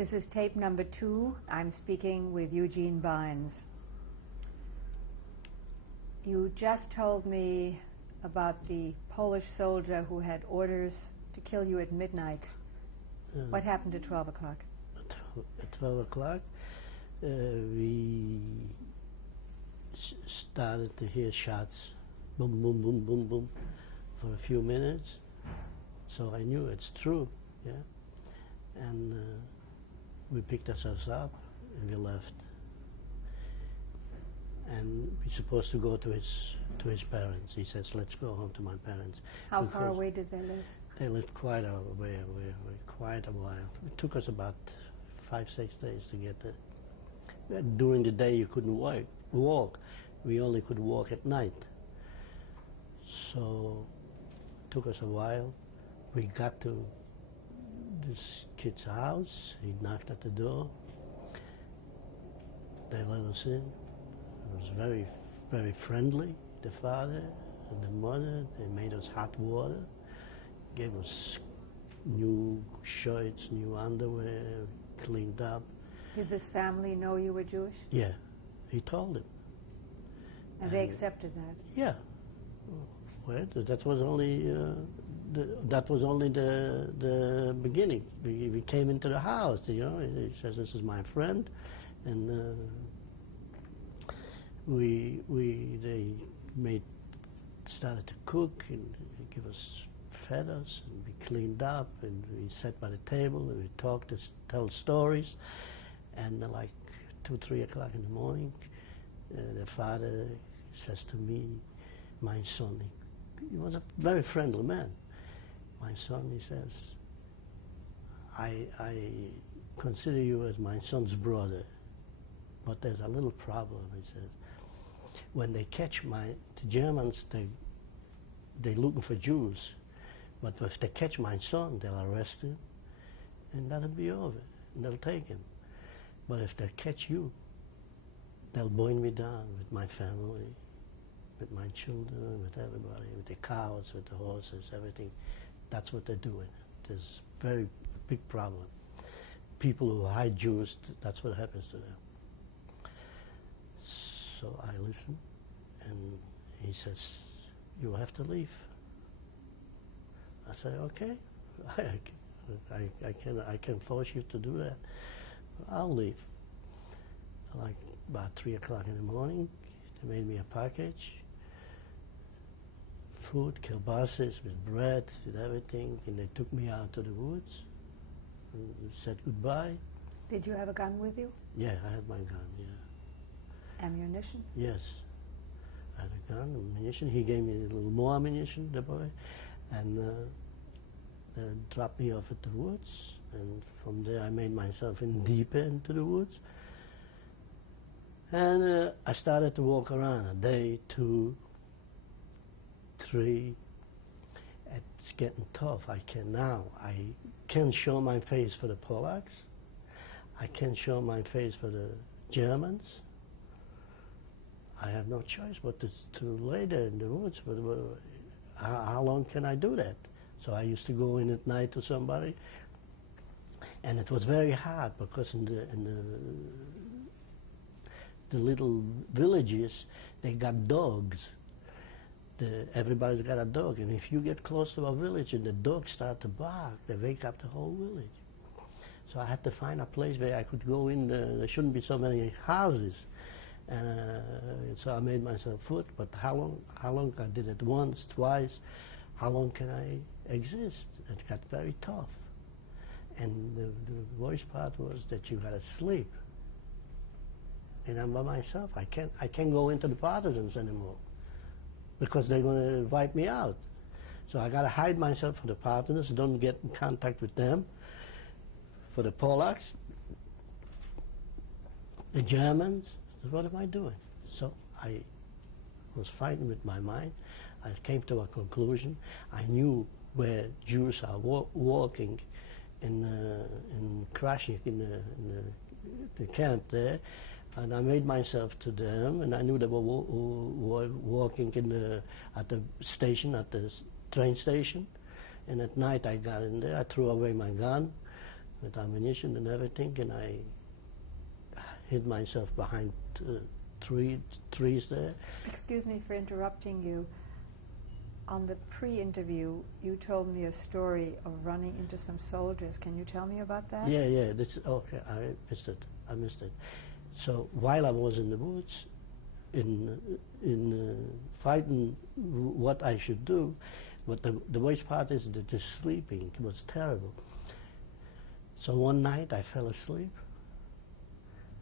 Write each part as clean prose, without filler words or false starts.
This is tape number 2. I'm speaking with Eugene Bines. You just told me about the Polish soldier who had orders to kill you at midnight. What happened at 12 o'clock? At 12 o'clock, we started to hear shots, boom, boom, boom, boom, boom, for a few minutes. So I knew it's true, yeah. And we picked ourselves up and we left. And we're supposed to go to his parents. He says, "Let's go home to my parents." How far away did they live? They lived quite a way away, quite a while. It took us about 5-6 days to get there. During the day you couldn't walk. We only could walk at night. So it took us a while. We got to this kid's house. He knocked at the door. They let us in. It was very, very friendly, the father and the mother. They made us hot water, gave us new shirts, new underwear, cleaned up. Did this family know you were Jewish? Yeah, he told them. And they accepted that? Yeah. Well, that was only the beginning. We came into the house, you know. He says, "This is my friend," and they started to cook and give us fed us, and we cleaned up, and we sat by the table and we talked, tell stories, and like 2-3 o'clock in the morning, the father says to me, "My son," he was a very friendly man. "My son," he says, I consider you as my son's brother, but there's a little problem," he says. "When they catch the Germans, they're looking for Jews, but if they catch my son, they'll arrest him, and that'll be over, and they'll take him. But if they catch you, they'll burn me down with my family, with my children, with everybody, with the cows, with the horses, everything. That's what they're doing. There's a very big problem. People who hide Jews, that's what happens to them." So I listened, and he says, "You have to leave." I said, "Okay, I can force you to do that. I'll leave." Like about 3 o'clock in the morning, they made me a package, food, kielbases with bread, with everything, and they took me out to the woods and said goodbye. Did you have a gun with you? Yeah, I had my gun, yeah. Ammunition? Yes, I had a gun, ammunition. He gave me a little more ammunition, the boy, and they dropped me off at the woods, and from there I made myself in deeper into the woods. And I started to walk around a day, 2, 3. It's getting tough. I can show my face for the Polacks. I can show my face for the Germans. I have no choice but to lay there in the woods. But how long can I do that? So I used to go in at night to somebody, and it was very hard because in the little villages, they got dogs. Everybody's got a dog, and if you get close to a village and the dogs start to bark, they wake up the whole village. So I had to find a place where I could go in. There shouldn't be so many houses, and so I made myself food. But how long? I did it once, twice. How long can I exist? It got very tough, and the worst part was that you gotta sleep. And I'm by myself. I can't go into the partisans anymore because they're going to wipe me out. So I got to hide myself from the partisans, don't get in contact with them. For the Polacks, the Germans, what am I doing? So I was fighting with my mind. I came to a conclusion. I knew where Jews are walking in crashing in the camp there, and I made myself to them, and I knew they were walking at the station, at the train station, and at night I got in there, I threw away my gun, with ammunition and everything, and I hid myself behind trees there. Excuse me for interrupting you. On the pre-interview, you told me a story of running into some soldiers. Can you tell me about that? Yeah, that's okay. I missed it. So while I was in the woods, in fighting what I should do, but the worst part is that the sleeping was terrible. So one night I fell asleep,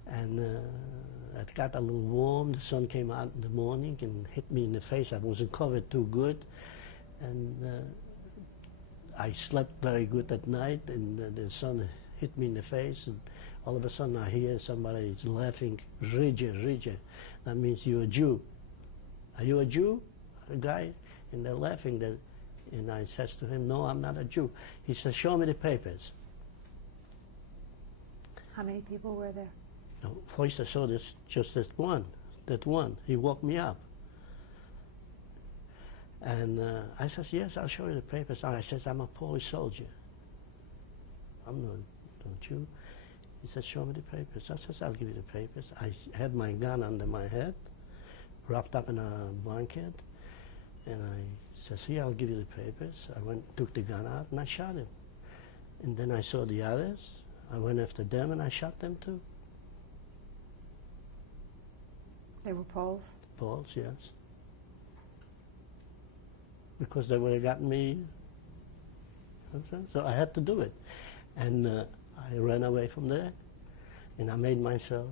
and it got a little warm. The sun came out in the morning and hit me in the face. I wasn't covered too good, and I slept very good at night, and the sun hit me in the face, and all of a sudden I hear somebody is laughing, Rige. That means you're a Jew. Are you a Jew? A guy? And they're laughing. And I says to him, no, I'm not a Jew. He says, show me the papers. How many people were there? No, first I saw just that one. He woke me up. And I says, yes, I'll show you the papers. I says, I'm a Polish soldier. I'm no Jew. He said, show me the papers. I says, I'll give you the papers. I had my gun under my head, wrapped up in a blanket, and I says, here, I'll give you the papers. I went, took the gun out, and I shot him. And then I saw the others. I went after them, and I shot them too. They were Poles? Poles, yes. Because they would have gotten me. So I had to do it. And I ran away from there, and I made myself,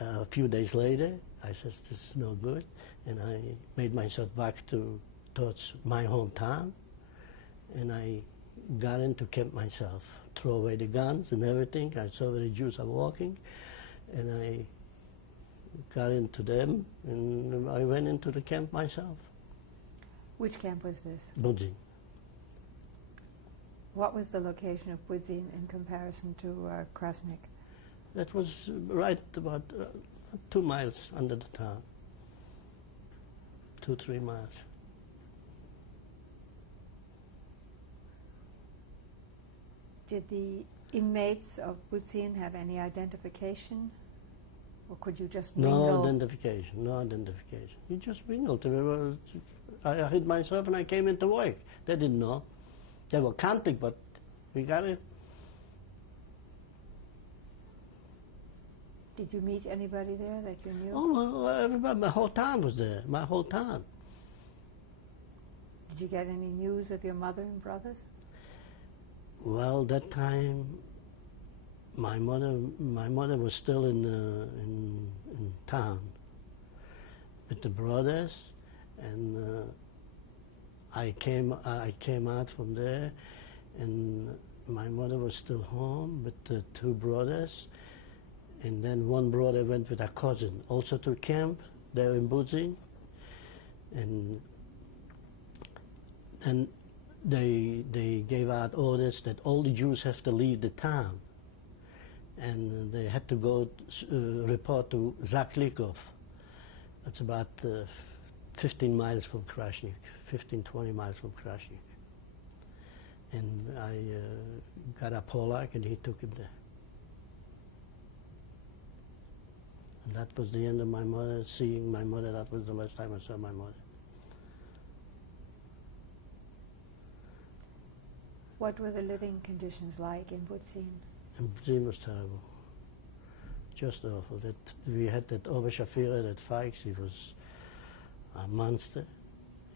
a few days later, I says, this is no good, and I made myself back towards my hometown, and I got into camp myself, throw away the guns and everything. I saw where the Jews are walking, and I got into them, and I went into the camp myself. Which camp was this? Budzin. What was the location of Budzin in comparison to Krasnik? That was right about 2 miles under the town. 2-3 miles. Did the inmates of Budzin have any identification? Or could you just mingle? No identification. You just mingled. I hid myself and I came into work. They didn't know. They were counting, but we got it. Did you meet anybody there that you knew? Oh, well, everybody, my whole town was there, my whole town. Did you get any news of your mother and brothers? Well, that time, my mother was still in town with the brothers, and I came out from there, and my mother was still home with the 2 brothers, and then one brother went with a cousin also to camp there in Budzin, and then they gave out orders that all the Jews have to leave the town, and they had to go report to Zaklikov. That's about 15 miles from Krasnik, 15-20 miles from Krasnik. And I got a Polak, and he took him there. And that was the end of my mother, seeing my mother. That was the last time I saw my mother. What were the living conditions like in Budzin? And Budzin was terrible. Just awful. We had that Oberschafierer, that Fikes, he was a monster.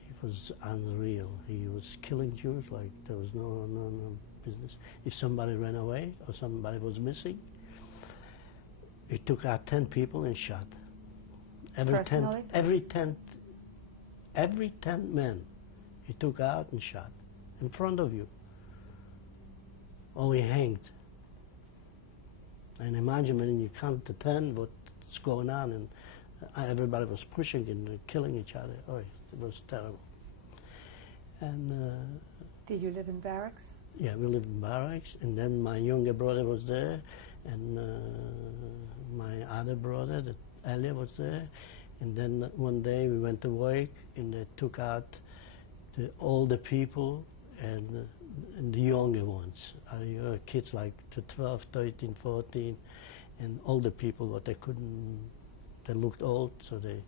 He was unreal. He was killing Jews like there was no business. If somebody ran away or somebody was missing, he took out 10 people and shot. Personally? Every 10 men he took out and shot in front of you. Or he hanged. And imagine when you count to 10 what's going on, and everybody was pushing and killing each other. Oh, it was terrible. And did you live in barracks? yeah, we lived in barracks, and then my younger brother was there, and my other brother, that Elia, was there. And then one day we went to work, and they took out all the people, and and the younger ones. Kids like to 12, 13, 14, and older people, but they couldn't, they looked old, so they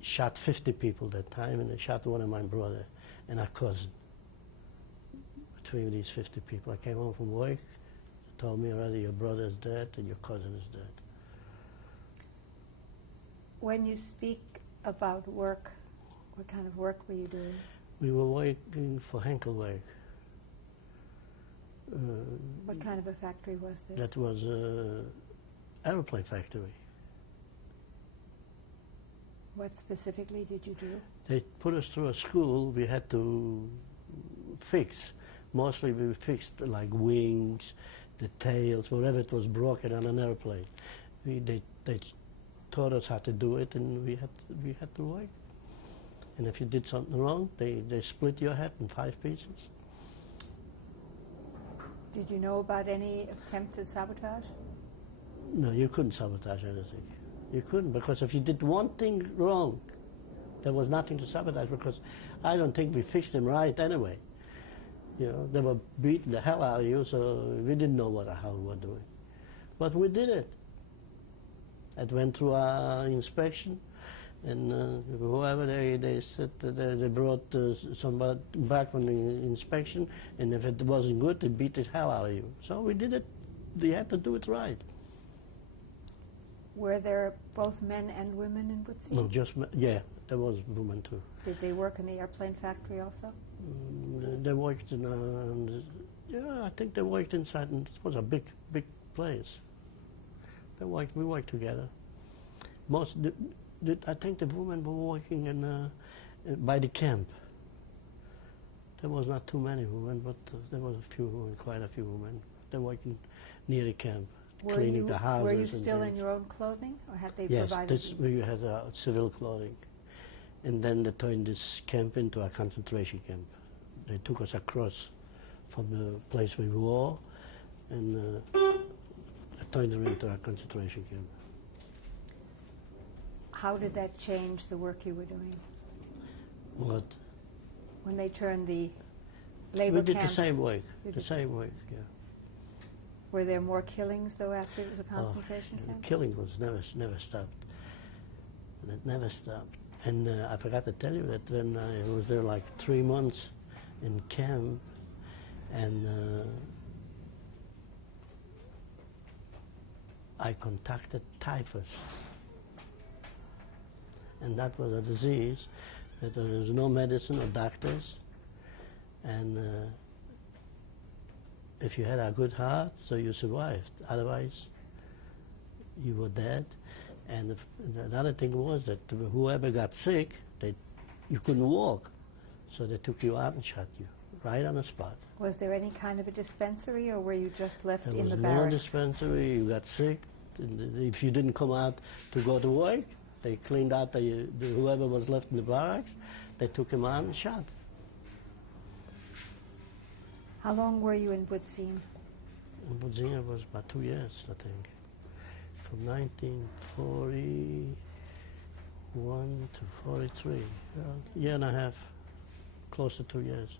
shot 50 people that time, and they shot one of my brother and a cousin. Between these 50 people, I came home from work, told me already your brother is dead and your cousin is dead. When you speak about work, what kind of work were you doing? We were working for Henkelwerk. What kind of a factory was this? That was an aeroplane factory. What specifically did you do? They put us through a school we had to fix. Mostly we fixed like wings, the tails, whatever it was broken on an airplane. They taught us how to do it, and we had to work. And if you did something wrong, they split your head in 5 pieces. Did you know about any attempted sabotage? No, you couldn't sabotage anything. You couldn't, because if you did one thing wrong, there was nothing to sabotage, because I don't think we fixed them right anyway. You know, they were beating the hell out of you, so we didn't know what the hell we were doing. But we did it. It went through our inspection, and whoever they said they brought somebody back from the inspection, and if it wasn't good, they beat the hell out of you. So we did it. We had to do it right. Were there both men and women in Butzi? No, just yeah, there was women too. Did they work in the airplane factory also? They worked in, yeah, I think they worked inside, and it was a big place. We worked together. I think the women were working in, by the camp. There was not too many women, but there was a few women, quite a few women. They worked near the camp, cleaning the houses. Were you still in your own clothing, or had they provided? Yes, we had civil clothing. And then they turned this camp into a concentration camp. They took us across from the place we were, and turned it into a concentration camp. How did that change the work you were doing? What? When they turned the labor camp? We did the same work, yeah. Were there more killings, though, after it was a concentration camp? Killing was never stopped. It never stopped. And I forgot to tell you that when I was there like 3 months in camp, and I contracted typhus. And that was a disease that there was no medicine or doctors. And if you had a good heart, so you survived. Otherwise, you were dead. And another thing was that whoever got sick, you couldn't walk. So they took you out and shot you, right on the spot. Was there any kind of a dispensary, or were you just left in the barracks? There was no dispensary. You got sick. If you didn't come out to go to work, they cleaned out whoever was left in the barracks. They took him out and shot. How long were you in Budzin? In Budzin was about 2 years, I think. From 1941 to 43. A year and a half, close to 2 years.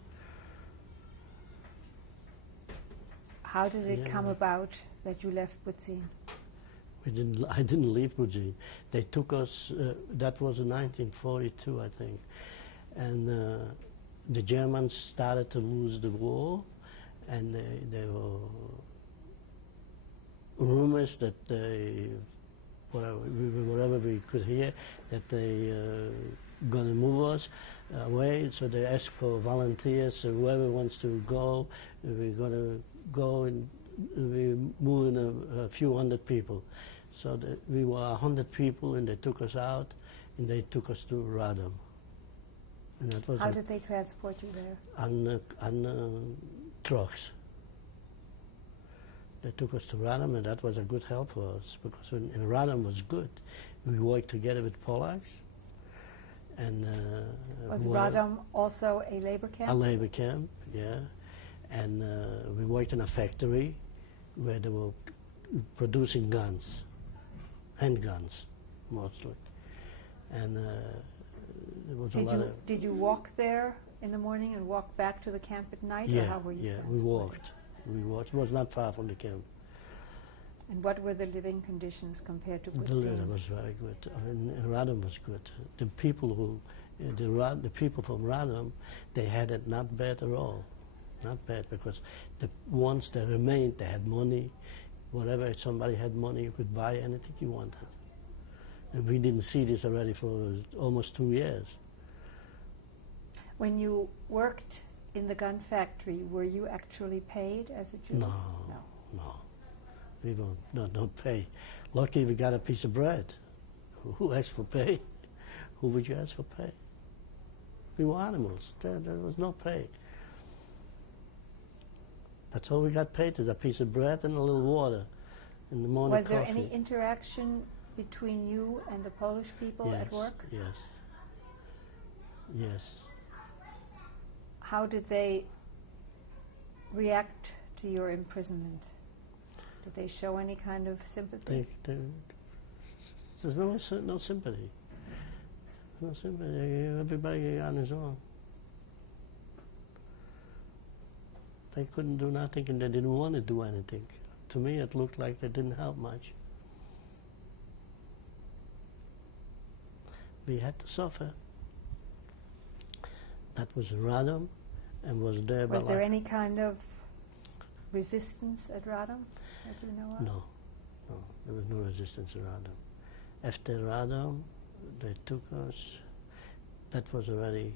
How did it come about that you left Budzin? I didn't leave Budzin. They took us, that was in 1942, I think. And the Germans started to lose the war, and there were rumors that whatever we could hear, that they going to move us away. So they asked for volunteers. So whoever wants to go, we're going to go, and we're moving a few hundred people. So we were 100 people, and they took us out, and they took us to Radom. And that was How did they transport you there? On trucks. They took us to Radom, and that was a good help for us, because in Radom was good. We worked together with Polacks. And was Radom also a labor camp? A labor camp, yeah. And we worked in a factory where they were producing guns, handguns mostly. And there was a lot of... Did you walk there in the morning and walk back to the camp at night, or Yeah, how were you yeah, we transported? walked. We walked. It was not far from the camp. And what were the living conditions compared to The Putzin? leader was very good. And Radom was good. The people who, the people from Radom, they had it not bad at all. Not bad, because the ones that remained, they had money. Whatever, if somebody had money, you could buy anything you wanted. And we didn't see this already for almost 2 years. When you worked in the gun factory, were you actually paid as a Jew? No, no. We don't pay. Lucky we got a piece of bread. Who asked for pay? Who would you ask for pay? We were animals. There was no pay. That's all we got paid, is a piece of bread and a little water in the morning. Was there coffee. any interaction between you and the Polish people Yes, at work? yes. Yes. How did they react to your imprisonment? Did they show any kind of sympathy? There's no sympathy. No sympathy. Everybody on his own. They couldn't do nothing, and they didn't want to do anything. To me, it looked like they didn't help much. We had to suffer. That was Radom, and was there. Was there any kind of resistance at Radom that you know of? No, there was no resistance at Radom. After Radom, they took us. That was already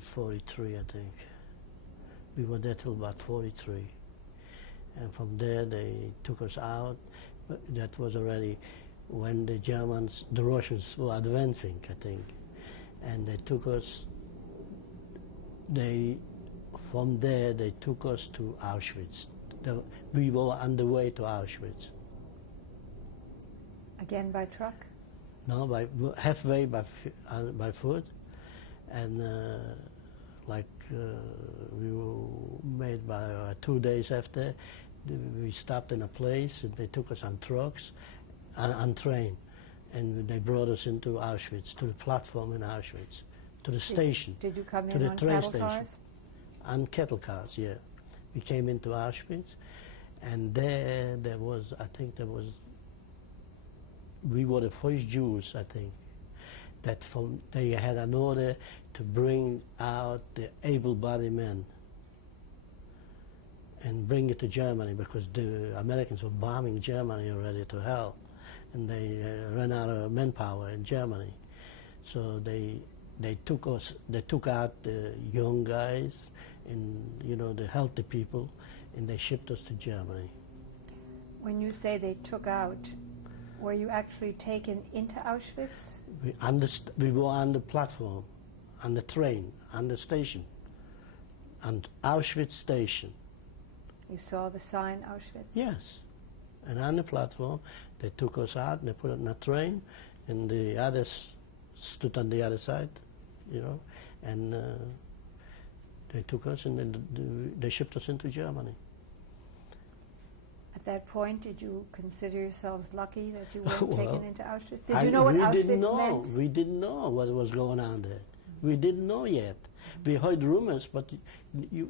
43, I think. We were there till about 43. And from there they took us out. But that was already when the Germans, the Russians were advancing, I think. And they took us, from there they took us to Auschwitz. We were on the way to Auschwitz. Again by truck? No, halfway by foot. And we were made by 2 days after, we stopped in a place and they took us on trucks, on train, and they brought us into Auschwitz, to the platform in Auschwitz, to the station. Did you come to in the on train cattle station. cars? On cattle cars, yeah. We came into Auschwitz, and there was, we were the first Jews, I think, that they had an order to bring out the able-bodied men and bring it to Germany, because the Americans were bombing Germany already to hell, and they ran out of manpower in Germany. So they took out the young guys and the healthy people, and they shipped us to Germany. When you say they took out, were you actually taken into Auschwitz? We were on the platform, on the train, on the station, on Auschwitz station. You saw the sign Auschwitz? Yes. And on the platform, they took us out and they put it in a train, and the others stood on the other side, and they took us and they shipped us into Germany. At that point, did you consider yourselves lucky that you weren't taken into Auschwitz? Did you know we what didn't Auschwitz know. meant? We didn't know what was going on there. We didn't know yet. We heard rumors, but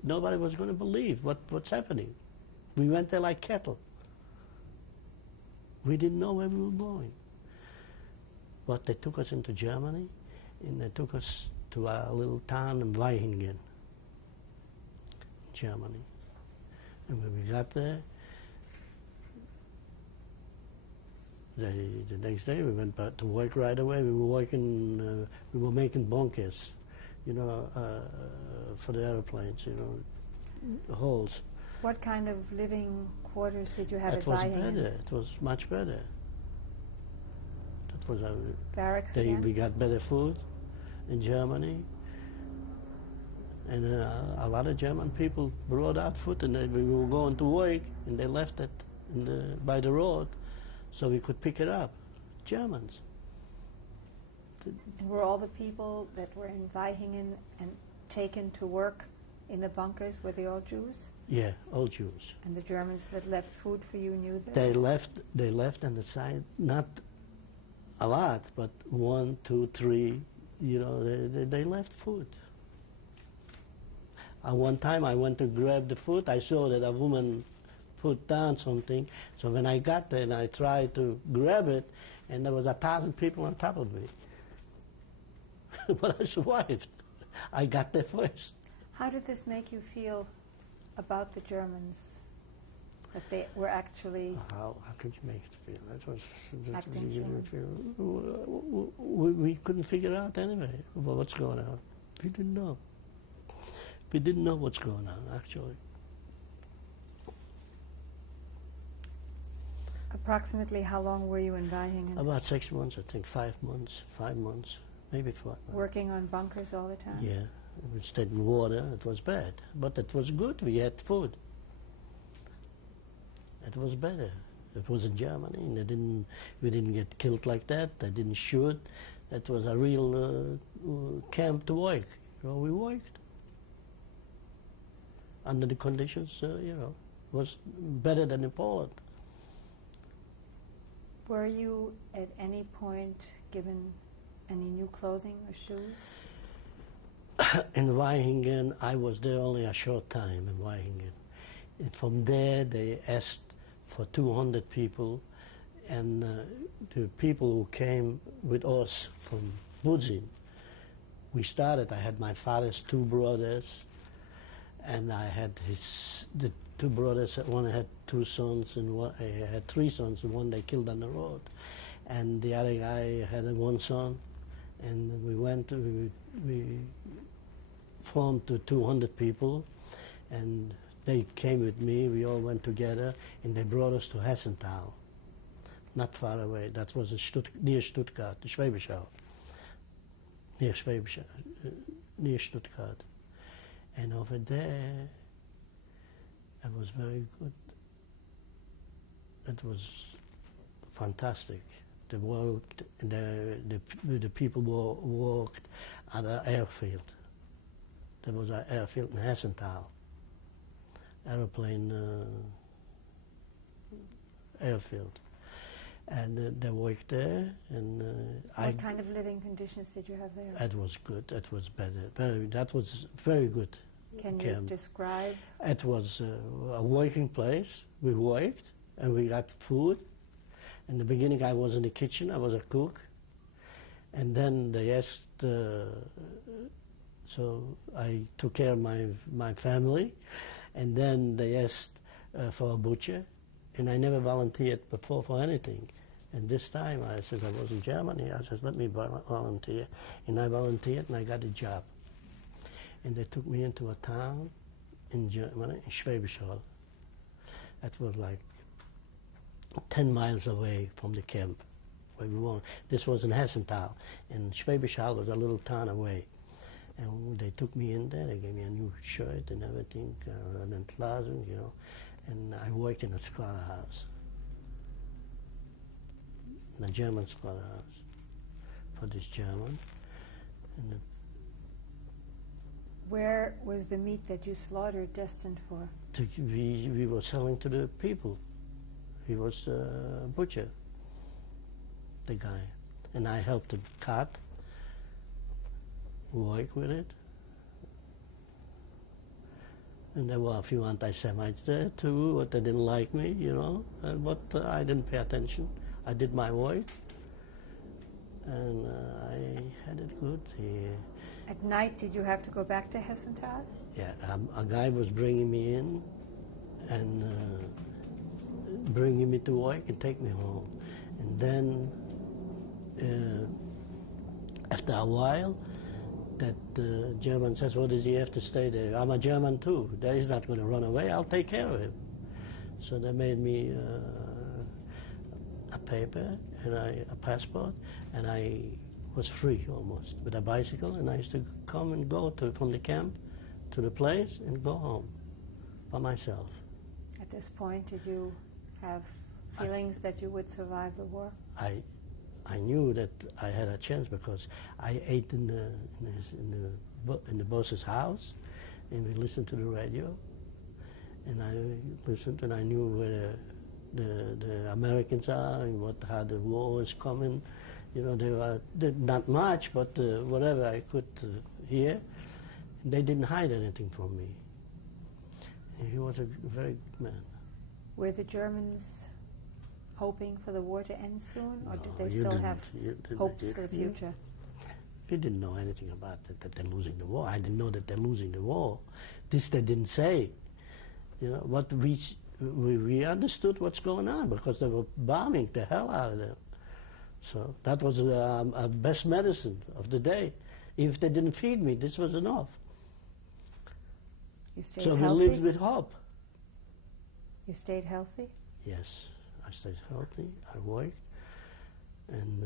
nobody was going to believe what's happening. We went there like cattle. We didn't know where we were going. But they took us into Germany, and they took us to a little town in Weihingen, Germany. And when we got there, the next day we went back to work right away. We were working, we were making bunkers, for the airplanes, the holes. What kind of living quarters did you have at It was Weihingen? better. It was much better. That was Barracks again? we got better food in Germany, and a lot of German people brought out food, and we were going to work, and they left it by the road, so we could pick it up. Germans. And were all the people that were in Weihingen and taken to work in the bunkers, were they all Jews? Yeah, all Jews. And the Germans that left food for you knew this? They left on the side, not a lot, but 1, 2, 3, they left food. One time I went to grab the food. I saw that a woman put down something. So when I got there and I tried to grab it, and there was 1,000 people on top of me. But I survived. I got there first. How did this make you feel about the Germans? That they were actually How could you make it feel? That was acting German. We couldn't figure out anyway what's going on. We didn't know. We didn't know what's going on, actually. Approximately how long were you in Weihingen? About 6 months, I think, 5 months, maybe 4 months. Working on bunkers all the time? Yeah, we stayed in water. It was bad, but it was good. We had food. It was better. It was in Germany, and we didn't get killed like that. They didn't shoot. It was a real camp to work. You know, we worked under the conditions. Was better than in Poland. Were you at any point given any new clothing or shoes? In Weihingen, I was there only a short time in Weihingen. And from there, they asked for 200 people, and the people who came with us from Budzin, we started. I had my father's 2 brothers, and I had the 2 brothers. One had 2 sons, and I had 3 sons, and one they killed on the road. And the other guy had 1 son, and we formed to 200 people, and they came with me. We all went together, and they brought us to Hessenthal, not far away. That was near Stuttgart, the Schwäbisch Hall, near Stuttgart. And over there, it was very good. It was fantastic. They worked, the people worked at an airfield. There was an airfield in Hessenthal. Airplane airfield, and they worked there. And what kind of living conditions did you have there? It was good. It was better. That was very good. Can you describe? It was a working place. We worked and we got food. In the beginning, I was in the kitchen. I was a cook, and then they asked. So I took care of my family. And then they asked for a butcher, and I never volunteered before for anything. And this time I said I was in Germany. I said, let me volunteer. And I volunteered, and I got a job. And they took me into a town in Germany, in Schwäbisch Hall. That was like 10 miles away from the camp where we were. This was in Hessenthal, and Schwäbisch Hall was a little town away. And they took me in there. They gave me a new shirt and everything, and then Entladung, and I worked in a slaughterhouse, in a German slaughterhouse, for this German. And where was the meat that you slaughtered destined for? We were selling to the people. He was a butcher, the guy, and I helped him cut. Work with it. And there were a few anti-Semites there too, but they didn't like me, but I didn't pay attention. I did my work, and I had it good here. At night, did you have to go back to Hessenthal? Yeah, a guy was bringing me in and bringing me to work and take me home. And then after a while, that the German says, what does he have to stay there? I'm a German too. He's not going to run away. I'll take care of him. So they made me a paper and a passport, and I was free almost with a bicycle, and I used to come and go from the camp to the place and go home by myself. At this point, did you have feelings that you would survive the war? I knew that I had a chance because I ate in the boss's house, and we listened to the radio, and I listened, and I knew where the Americans are and how the war is coming. They were not much, but whatever I could hear. They didn't hide anything from me. And he was a very good man. Were the Germans hoping for the war to end soon, or No, did they you still didn't. have You didn't. hopes for the future? We didn't know anything about it, that they're losing the war. I didn't know that they're losing the war. This they didn't say. You know, what we understood what's going on because they were bombing the hell out of them. So that was our best medicine of the day. If they didn't feed me, this was enough. You stayed So healthy? we lived with hope. You stayed healthy? Yes, I stayed healthy. I worked. And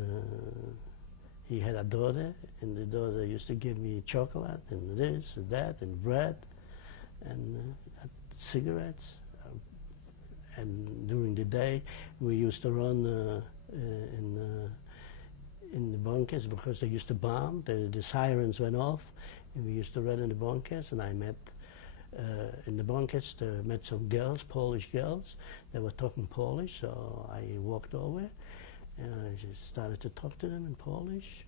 he had a daughter, and the daughter used to give me chocolate and this and that and bread and cigarettes. And during the day, we used to run in the bunkers because they used to bomb. The sirens went off, and we used to run in the bunkers. And I met in the bunkers, met some girls, Polish girls. They were talking Polish, so I walked over, and I just started to talk to them in Polish.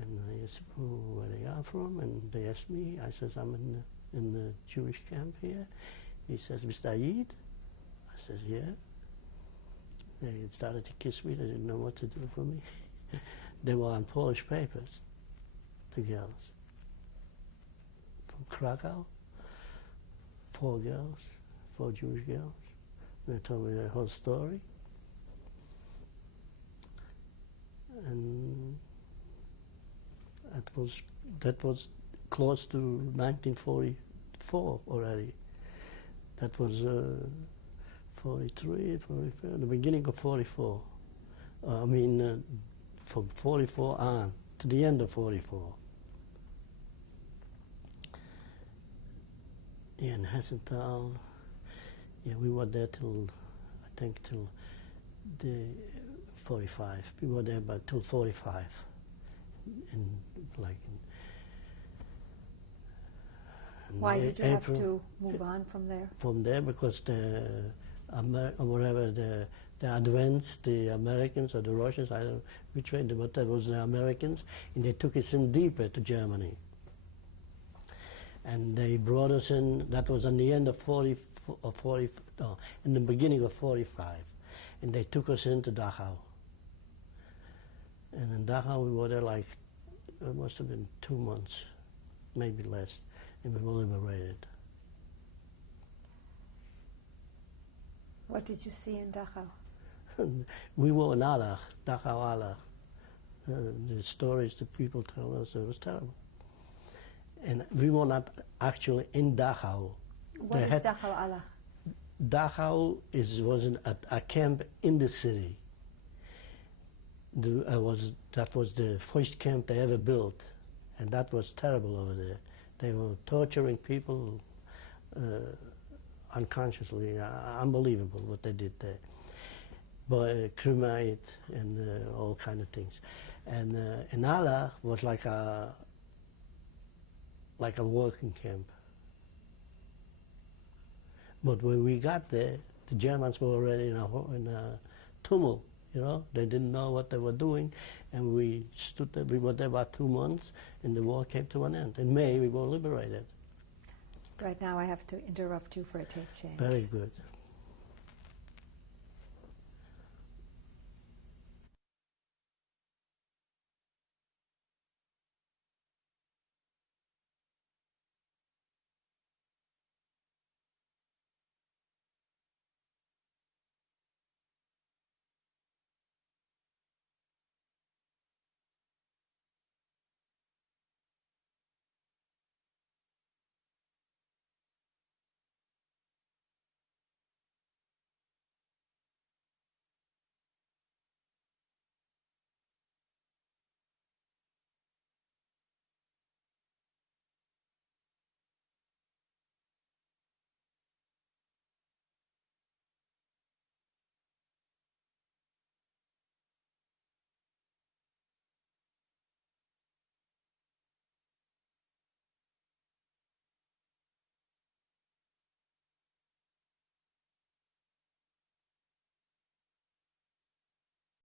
And I asked where they are from, and they asked me. I says, I'm in the Jewish camp here. He says, Mr. Ayid? I says, yeah. They started to kiss me. They didn't know what to do for me. They were on Polish papers, the girls. From Krakow, 4 girls, 4 Jewish girls. They told me the whole story. And that was close to 1944 already. That was 43, 44, the beginning of 44. From 44 on to the end of 44. Yeah, in Hessenthal, yeah, we were there till, I think, till the 45. We were there about till 45. Why did you April, have to move on from there? From there, because the Advents, the Americans or the Russians, I don't know which way, but that was the Americans, and they took us in deeper to Germany. And they brought us in, that was in the end of in the beginning of 45. And they took us into Dachau. And in Dachau we were there like, it must have been 2 months, maybe less, and we were liberated. What did you see in Dachau? We were in Allach, Dachau Allach. The stories the people tell us, it was terrible. And we were not actually in Dachau. What is Dachau Allach? Dachau was a camp in the city. That was the first camp they ever built, and that was terrible over there. They were torturing people unconsciously, unbelievable what they did there. But cremate and all kind of things. And Allach was like a working camp. But when we got there, the Germans were already in a tumult. You know, they didn't know what they were doing, and we stood there. We were there about 2 months, and the war came to an end. In May, we were liberated. Right now, I have to interrupt you for a tape change. Very good.